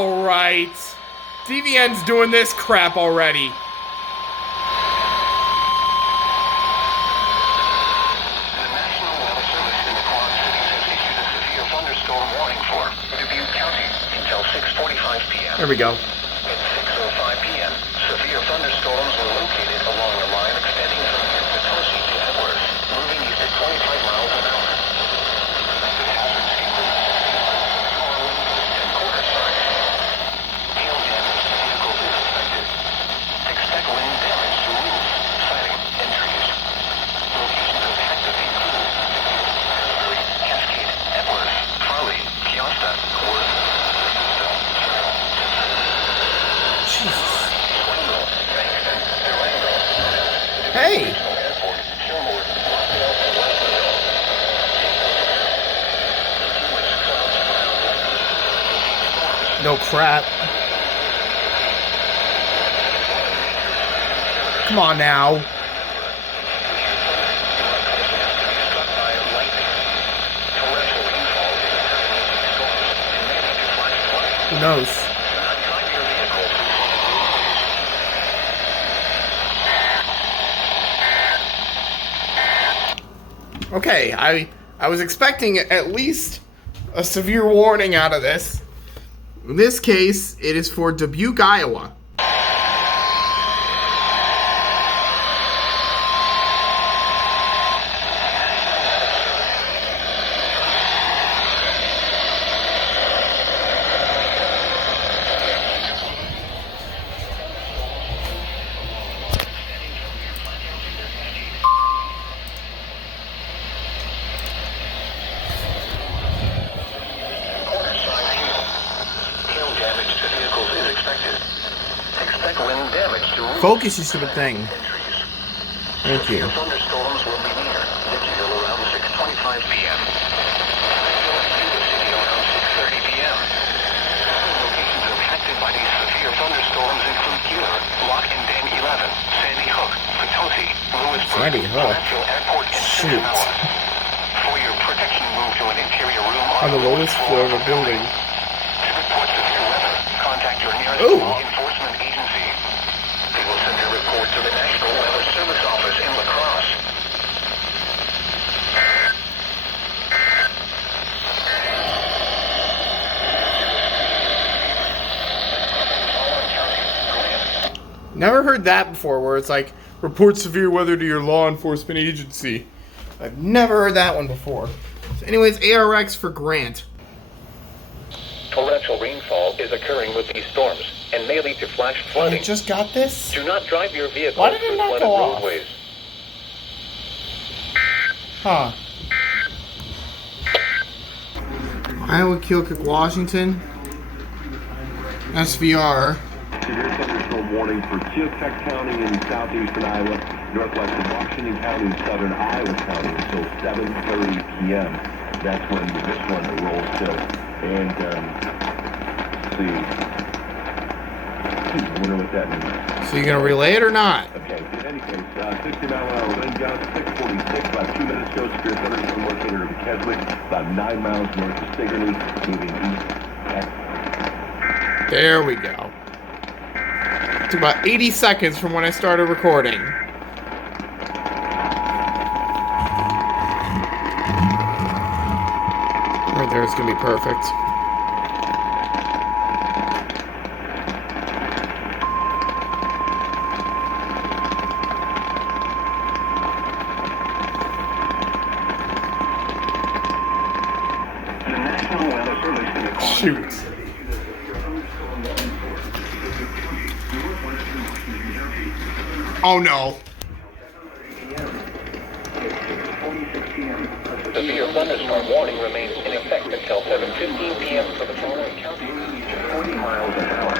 Alright. DVN's doing this crap already. There we go. At 6:05 p.m., severe thunderstorms were located along a line extending from near Potosi to Edwards, moving east at 25 miles an hour. The hazards include strong winds and quarter size. Hail damage to vehicles is expected. Expect wind damage to roofs, siding, and trees. Locations impacted include Asbury, Cascade, Edwards, Farley, Peosta, Worth, Hey! No crap. Come on now. Who knows? Okay, I was expecting at least a severe warning out of this. In this case, it is for Dubuque, Iowa. Focus, you stupid thing. Thank you. Thunderstorms will be near Digital around 6:25 p.m. Around 6:30 p.m. Locations impacted by these severe thunderstorms include Keeler, Lock and Dam 11, Sandy Hook, Potosi, Lewisburg, Sandy Hook. Airport, and Shoot. For your protection, move to an interior room On the lowest floor of a building. To report severe weather, contact your nearest law enforcement agency. They will send your report to the National Weather Service Office in La Crosse. Never heard that before, where it's like, report severe weather to your law enforcement agency. I've never heard that one before. So anyways, ARX for Grant. Torrential rainfall is occurring with these storms and may lead to flash I flooding. just got this? Do not drive your vehicle Why did it through not flooded go off? roadways. Huh. Iowa, Keokuk, Washington. SVR. Severe thunderstorm warning for Keokuk County in southeastern Iowa, northwestern Washington County, and southern Iowa County until 7:30 p.m. That's when this one rolls to. And, let's see. I wonder what that means. So you gonna relay it or not? Okay, in any case, 60-mile-an-hour wind gusts, 646, about 2 minutes ago, severe thunderstorm located over Keswick, about 9 miles north of Sigourney, moving east. There we go. Took about 80 seconds from when I started recording. Right there, it's gonna be perfect. The National Weather Service in the Shoot. Oh no. The severe thunderstorm warning remains in effect until 7:15 p.m. for the following counties. 40 miles an hour.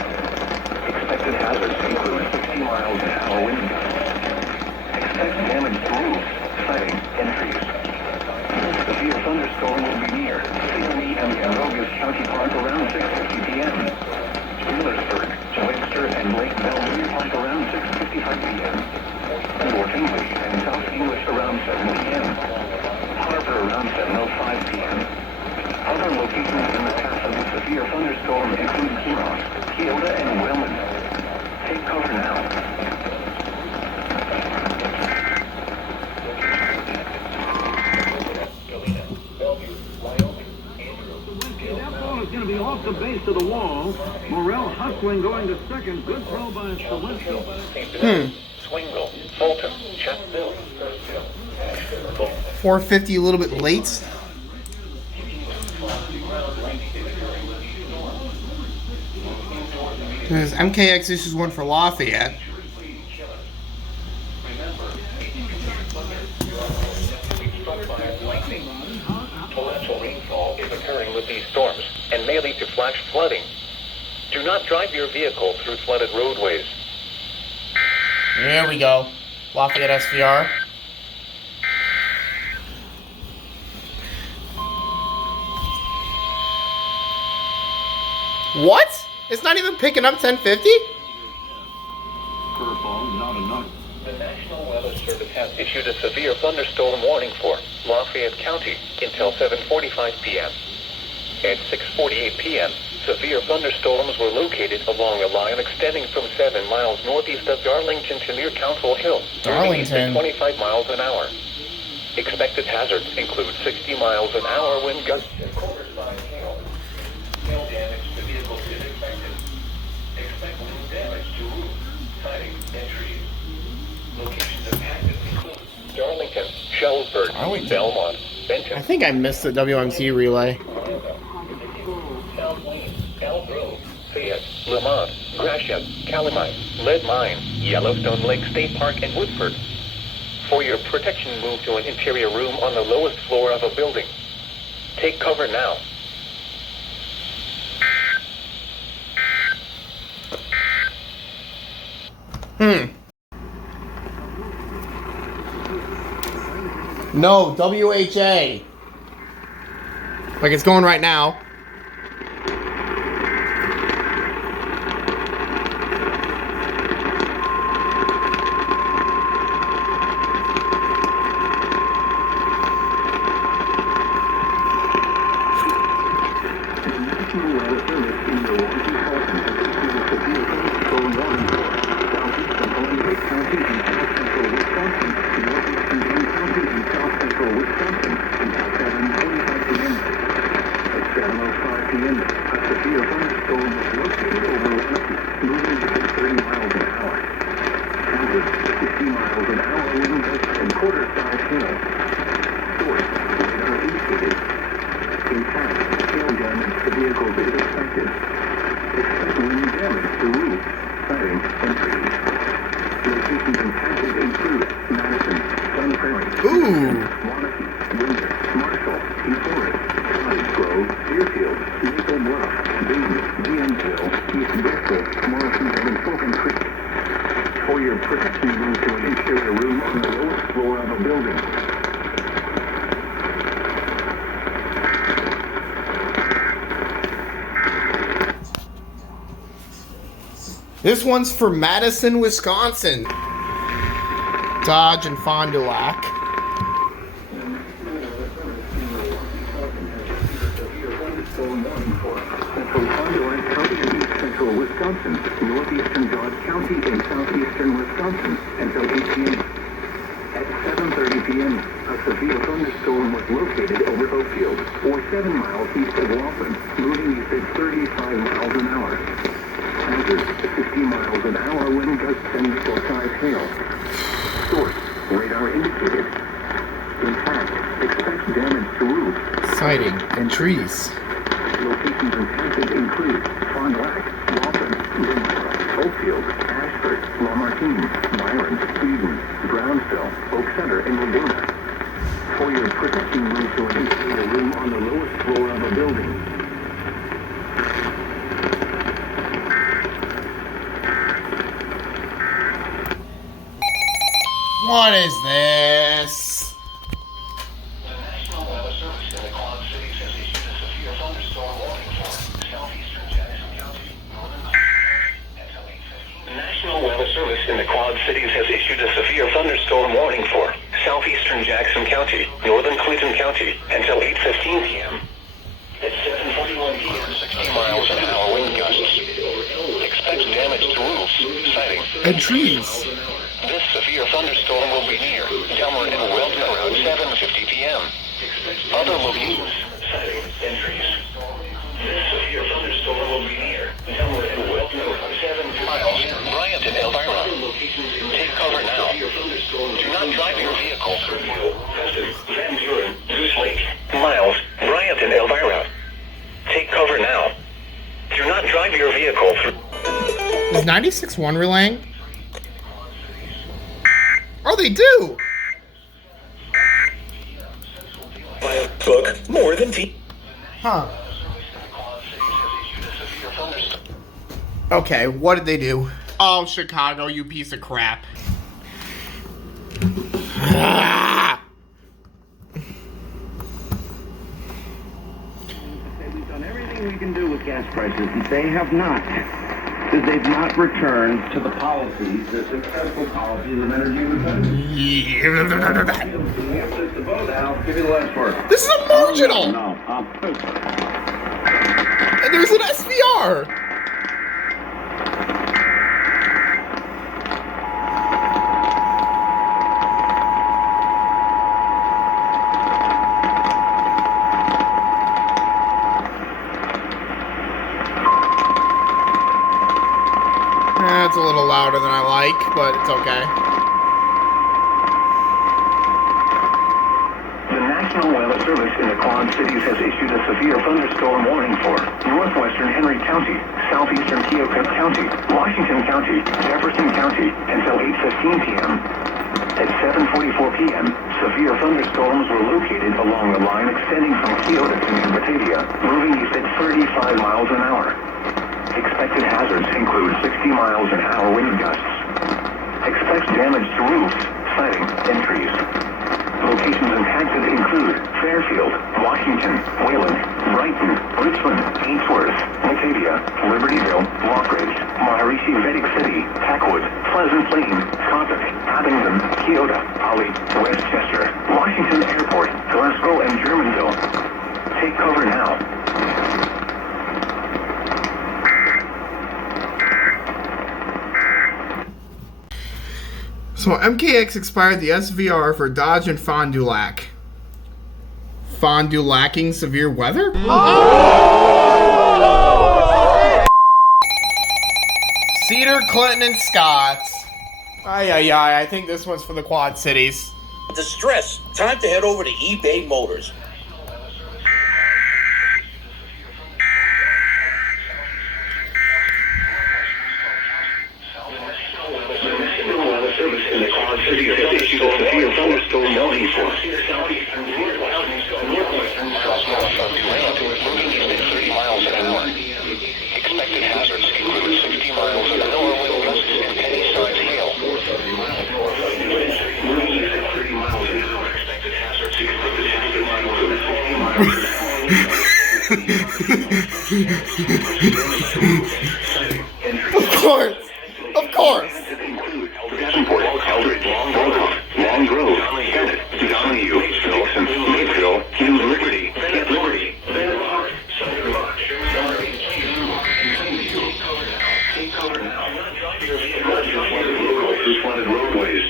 Expected hazards include 60 miles an hour wind gusts. Expect damage to roofs, siding, and trees. Severe thunderstorm will be near Sigourney and Rogas County Park around 6:50 p.m. Wheelersburg, Webster, and Lake Bellevue Park around 6:55 p.m. North English and South English around 7 p.m. Harbor around 7:05 p.m. Other locations in the path of the severe thunderstorm include Huron, Keota and Wellman. Take cover now. That ball is going to be off the base of the wall. Morrell hustling going to second. Good throw by Sawinski. Swingle, Fulton, Chatfield. 450 a little bit late. There's MKX issues one for Lafayette. Torrential rainfall is occurring with these storms and may lead to flash flooding. Do not drive your vehicle through flooded roadways. There we go. Lafayette SVR. What? It's not even picking up 1050? Curveball, not enough. The National Weather Service has issued a severe thunderstorm warning for Lafayette County until 7:45 p.m. At 6:48 p.m., severe thunderstorms were located along a line extending from 7 miles northeast of Darlington to near Council Hill, moving east at 25 miles an hour. Expected hazards include 60 miles an hour wind gusts and quarter-size hail. Hail damage to vehicles is expected. Expect wind damage to roofs, siding, and trees. Locations impacted include Darlington, Shelburne, Belmont, Benton. I think I missed the WMT relay. South Wayne, Elk Grove, Fayette, Lamont, Gratiot, Calamine, Lead Mine, Yellowstone Lake State Park, and Woodford. For your protection, move to an interior room on the lowest floor of a building. Take cover now. No, WHA. Like it's going right now. For your protection, move to an interior room on the lowest floor of a building. This one's for Madison, Wisconsin. Dodge and Fond du Lac. Central Wisconsin, northeastern Dodge County, and southeastern Wisconsin until 8 p.m. At 7:30 p.m., a severe thunderstorm was located over Oakfield, or 7 miles east of Waltham, moving east at 35 miles an hour. Hazard, 50 miles an hour wind gusts and missile-sized hail. Source, radar indicated. Impact, expect damage to roofs. Sighting and trees. Locations impacted include Fond du Lac, Waltham, Windsor, Oakfield, Ashford, Lamartine, Byron, Eden, Brownsville, Oak Center, and Laguna. For your protection, move to an interior room on the lowest floor of a building. What is this? The National Weather Service in the Quad Cities has issued a severe thunderstorm warning for southeastern Jackson County, northern until 8:15. The National Weather Service in the Quad Cities has issued a severe thunderstorm warning for southeastern Jackson County, northern Clinton County, until 8:15 p.m. At 7:41 p.m., 60 miles an hour wind gusts over Elwood. And trees. This severe thunderstorm will be near Dummer and Weldon around 7:50 p.m. Other locations. Entries. This severe thunderstorm will be near Dummer and Weldon around 7 miles. Bryant and Elvira. Take cover now. Do not drive your vehicle. Van Buren, Goose Lake. Miles, Bryant and Elvira. Take cover now. Do not drive your vehicle through. Is 96.1 relaying? Oh, they do! Book more than T. Huh. Okay, what did they do? Oh, Chicago, you piece of crap. We've done everything we can do with gas prices, and they have not. Because they've not returned to the policies, the successful policies of energy independence. The boat out. Give me the last word. This is a marginal! No. And there's an SVR! It's a little louder than I like, but it's okay. The National Weather Service in the Quad Cities has issued a severe thunderstorm warning for northwestern Henry County, southeastern Keokuk County, Washington County, Jefferson County until 8:15 p.m. At 7:44 p.m., severe thunderstorms were located along the line extending from Keota to New Batavia, moving east at 35 miles an hour. Expected hazards include 60 miles an hour wind gusts. Expect damage to roofs, siding, and trees. Locations impacted include Fairfield, Washington, Wayland, Brighton, Richmond, Ainsworth, Batavia, Libertyville, Lockridge, Maharishi Vedic City, Packwood, Pleasant Plain, Coppock, Abingdon, Keota, Holly, Westchester, Washington Airport, Glasgow, and Germanville. Take cover now. So MKX expired the SVR for Dodge and Fond du Lac. Fond du Lacking severe weather? Cedar, Clinton, and Scotts. I think this one's for the Quad Cities. Distress. Time to head over to eBay Motors. Thunderstorm warning for miles an hour. Expected hazards include 60 miles an hour wind gusts and heavy size hail. Expected hazards include Of course. Davenport, Eldridge, Long Grove, Bennett, Donahue, Wilson, Mayfield, New Liberty, Liberty, Take cover now. Flooded roadways.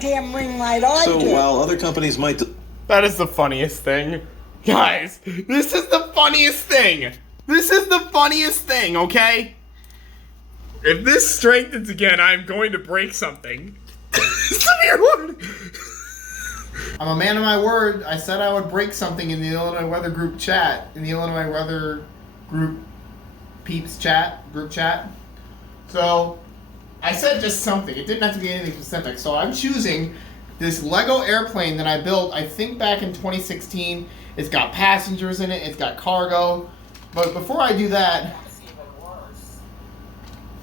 Damn ring light I So do. while other companies might... That is the funniest thing. Guys, this is the funniest thing. This is the funniest thing, okay? If this strengthens again, I'm going to break something. Severe word. I'm a man of my word. I said I would break something in the Illinois Weather Group chat. In the Illinois Weather Group peeps chat, group chat. So, I said just something. It didn't have to be anything specific. So I'm choosing this Lego airplane that I built, I think back in 2016. It's got passengers in it. It's got cargo. But before I do that,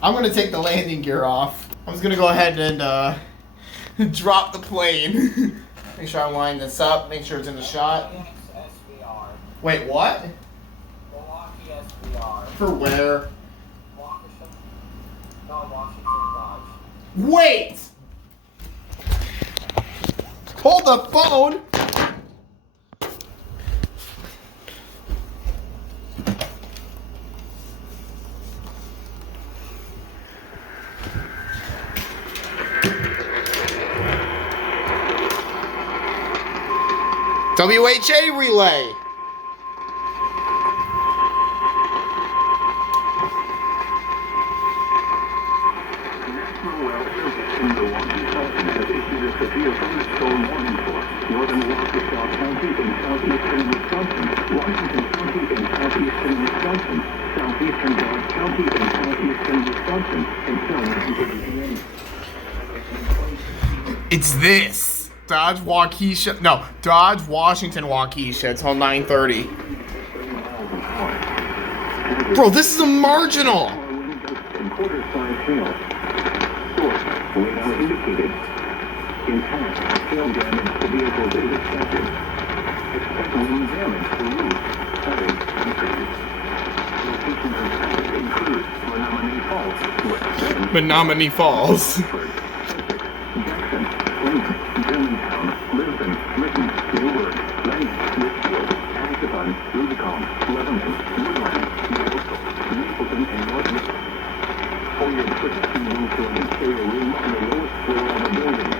I'm going to take the landing gear off. I'm just going to go ahead and drop the plane. Make sure I line this up. Make sure it's in the shot. Wait, what? For where? Wait! Hold the phone! WHA relay. National Weather Service in Milwaukee, Wisconsin has issued a severe thunderstorm warning for northern Waukesha County in southeastern Wisconsin, Washington County in southeastern Wisconsin, southeastern Dodge County in southeastern Wisconsin, until 9:30 p.m. It's this. Dodge Waukesha. No, Dodge Washington Waukesha. It's on 9:30. Bro, this is a marginal. Quarter-size hail. Source, radar indicated. Intact, hail damage to vehicles is expected. Expect wind damage to roofs, siding, and trees. Locations expected include Menominee Falls, West Bend, Menominee Falls. Jackson, Flint, Germantown, Lisbon, Lytton, Newark, Lake, Richfield, Ascaton, Rubicon, Lebanon, Woodland, Marshall, Mapleton, and North. For your protection, move to an interior room on the lowest floor of a building.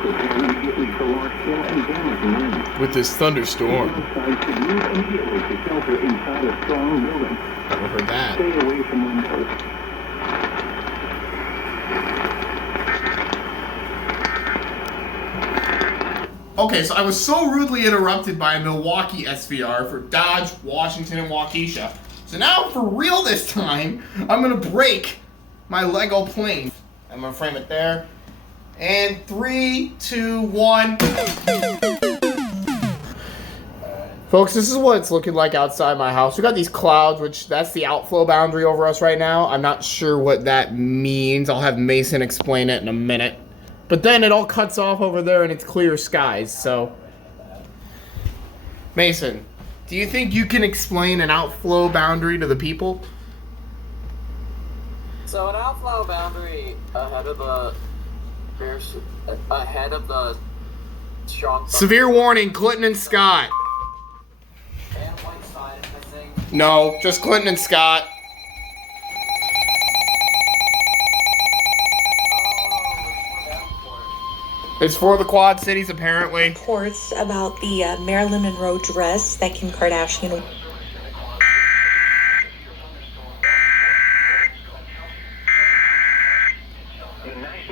Prepare immediately for large hail and damaging wind. With this thunderstorm. Outside should move immediately to shelter inside a strong building. Never heard that. Stay away from windows. Okay, so I was so rudely interrupted by a Milwaukee SVR for Dodge, Washington, and Waukesha. So now, for real this time, I'm gonna break my Lego plane. I'm gonna frame it there. And 3, 2, 1. Folks, this is what it's looking like outside my house. We got these clouds, which that's the outflow boundary over us right now. I'm not sure what that means. I'll have Mason explain it in a minute. But then it all cuts off over there and it's clear skies, so. Mason, do you think you can explain an outflow boundary to the people? So an outflow boundary ahead of the strong. Severe warning, Clinton and Scott. And Whiteside, I think. No, just Clinton and Scott. It's for the Quad Cities, apparently. Reports about the Marilyn Monroe dress that Kim Kardashian.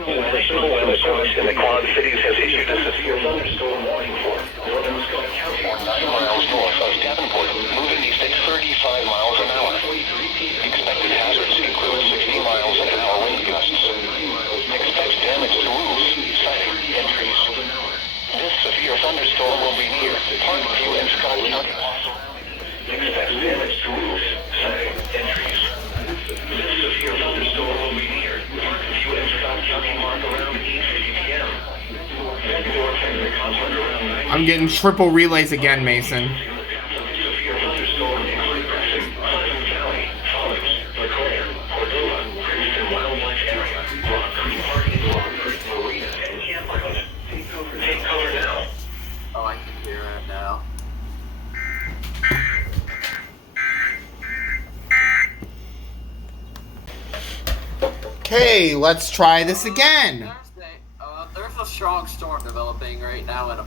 National Weather Service in the Quad Cities has issued a severe thunderstorm warning for northern Scott County, 9 miles north of Davenport, moving east at 35 miles an hour. Expected hazards include 60 miles an hour wind gusts. Expect damage to roofs, siding, and trees. This severe thunderstorm will be near Parkview and Scott County. Expect damage to roofs, siding, and trees. This severe thunderstorm will be near Parkview and Scott County mark around 8:50 p.m. North Henry conflict around 9. I'm getting triple relays again, Mason. Severe thunderstorm include Crescent, Pleasant Valley, Fallings, LaCoya, Cordova, Princeton Wildlife Area, Rock Creek Parking Lot, Marina, and Campground. Take cover now. Oh, I can hear it now. Okay, let's try this again. There's a strong storm developing right now in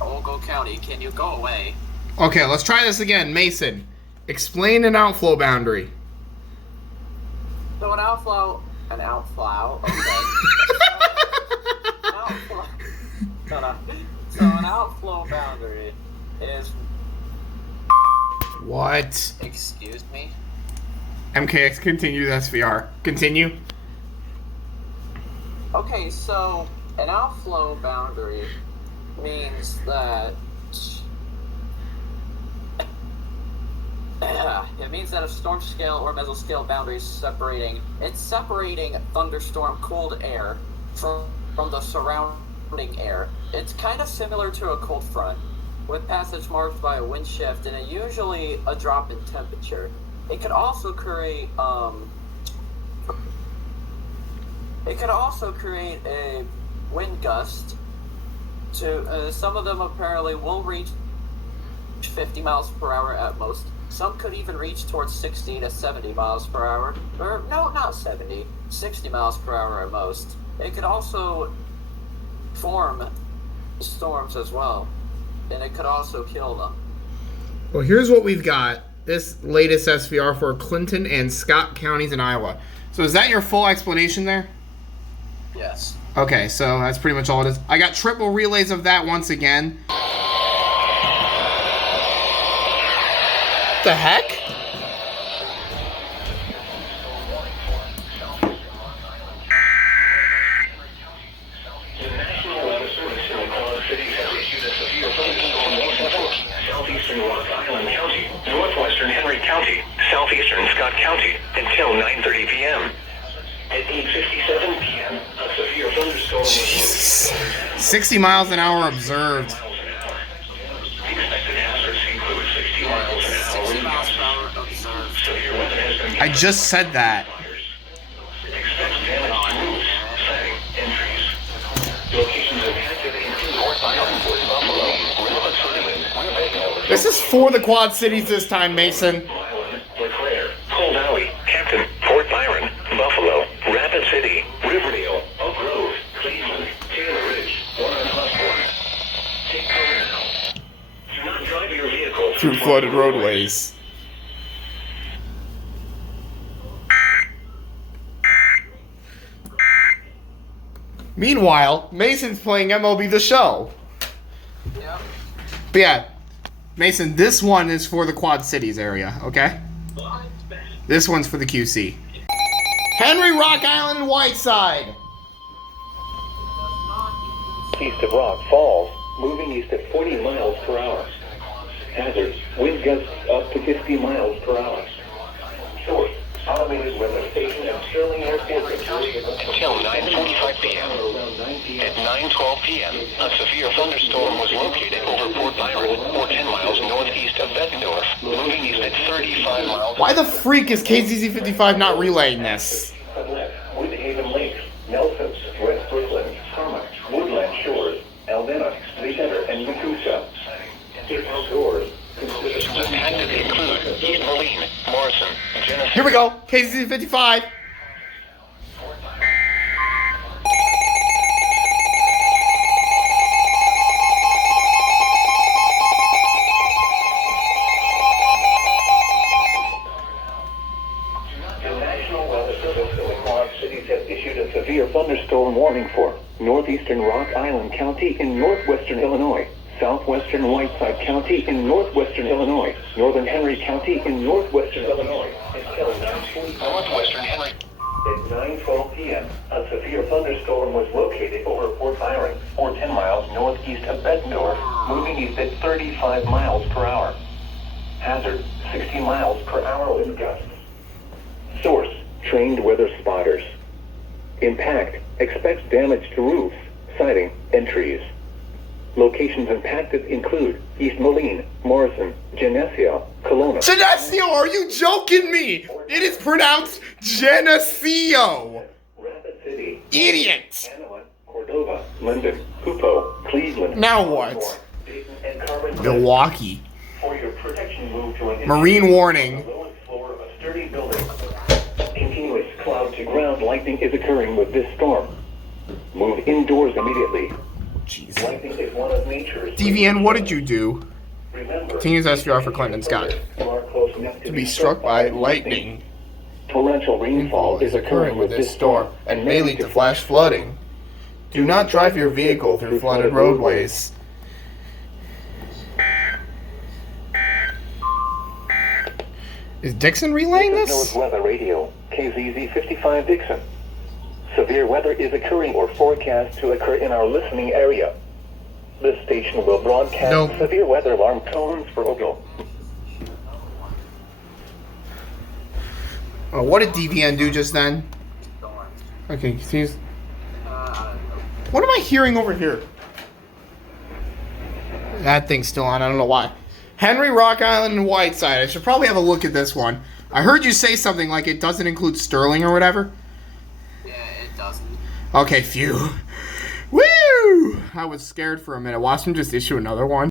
Ogle County. Can you go away? Okay, let's try this again. Mason, explain an outflow boundary. So an outflow, okay. So an outflow boundary is. What? Excuse me. MKX, continue the SVR. Continue. Okay, so an outflow boundary means that it means that a storm scale or mesoscale boundary is separating thunderstorm cooled air from the surrounding air. It's kind of similar to a cold front, with passage marked by a wind shift and usually a drop in temperature. It could also create a wind gust. Some of them apparently will reach 50 miles per hour at most. Some could even reach towards 60 to 70 miles per hour. Or, no, not 70. 60 miles per hour at most. It could also form storms as well. and it could also kill them. Well, here's what we've got. This latest SVR for Clinton and Scott counties in Iowa. So is that your full explanation there? Yes. Okay, so that's pretty much all it is. I got triple relays of that once again. The heck? The National Weather Service in the Quad Cities has issued a severe thunderstorm warning for southeastern Rock Island County, northwestern Henry County, southeastern Scott County until 9:30 p.m. At 8:57 p.m., a severe thunderstorm was 60 miles an hour observed. expected hazards include 60 miles an hour. 60 miles an hour observed. Severe weather has been I just said that. expects damage to roofs, siding, and trees. Locations impacted include North Island, Buffalo, Relevant Cinnamon, Winnebago, This is for the Quad Cities this time, Mason. Island, LeClaire, Cold Valley, Hampton, Fort Byron, Buffalo, Rapid City, Riverdale, Oak Grove, Cleveland, Taylor Ridge, Warren Osborne. Take cover now. Do not drive your vehicle Through flooded roadways. Meanwhile, Mason's playing MLB The Show. Yep. But yeah, Mason, this one is for the Quad Cities area, okay? This one's for the QC. Henry, Rock Island, and Whiteside. East of Rock Falls, moving east at 40 miles per hour. Hazards, wind gusts up to 50 miles per hour. Source, automated weather station at Sterling Airport until 9:45 p.m. At 9:12 p.m., a severe thunderstorm was located over Port Byron, or 10 miles northeast of Bettendorf, moving east at 35 miles. Why the freak is KZZ55 not relaying this? Woodhaven Lakes, Nelsons, West Brooklyn, Carmine, Woodland Shores, Aldena, Lee Center, and Yakuza. If outdoors, impacted include East Moline, Morrison, Genesee. Here we go, KZZ55. The National Weather Service in the Quad Cities has issued a severe thunderstorm warning for northeastern Rock Island County in northwestern Illinois, southwestern Whiteside County in northwestern Illinois, northern Henry County in northwestern Illinois, until 9:40 northwestern Henry. At 9:12 p.m., a severe thunderstorm was located over Fort Byron, or 10 miles northeast of Bettendorf, moving east at 35 miles per hour. Hazard, 60 miles per hour wind gusts. Source, trained weather spotters. Impact, expects damage to roofs, siding, and trees. Locations impacted include East Moline, Morrison, Geneseo, Kelowna. Geneseo, are you joking me? It is pronounced Geneseo. Rapid City, Idiot. Hanover, Cordova, Linden, Hoopo, Cleveland. Now what? Dayton, and Carmen. Milwaukee. For your protection, move to an Marine warning. the lowest floor of a sturdy building. Continuous cloud-to-ground lightning is occurring with this storm. Move indoors immediately. Jeez. Lightning is one of nature's. DVN, what did you do? Remember, Continues SVR for Clinton and Scott. you are close enough To be struck by lightning. Torrential rainfall is occurring with this storm and may lead to flash flooding. Do not drive your vehicle through flooded roadways. Is Dixon relaying North this? Weather Radio, KZZ 55 Dixon. Severe weather is occurring or forecast to occur in our listening area. This station will broadcast Nope. severe weather alarm tones for Ogle. Oh, what did DVN do just then? Okay, continues. What am I hearing over here? That thing's still on. I don't know why. Henry, Rock Island, and Whiteside. I should probably have a look at this one. I heard you say something like it doesn't include Sterling or whatever. Yeah, it doesn't. Okay, phew. Woo! I was scared for a minute. Watch him just issue another one.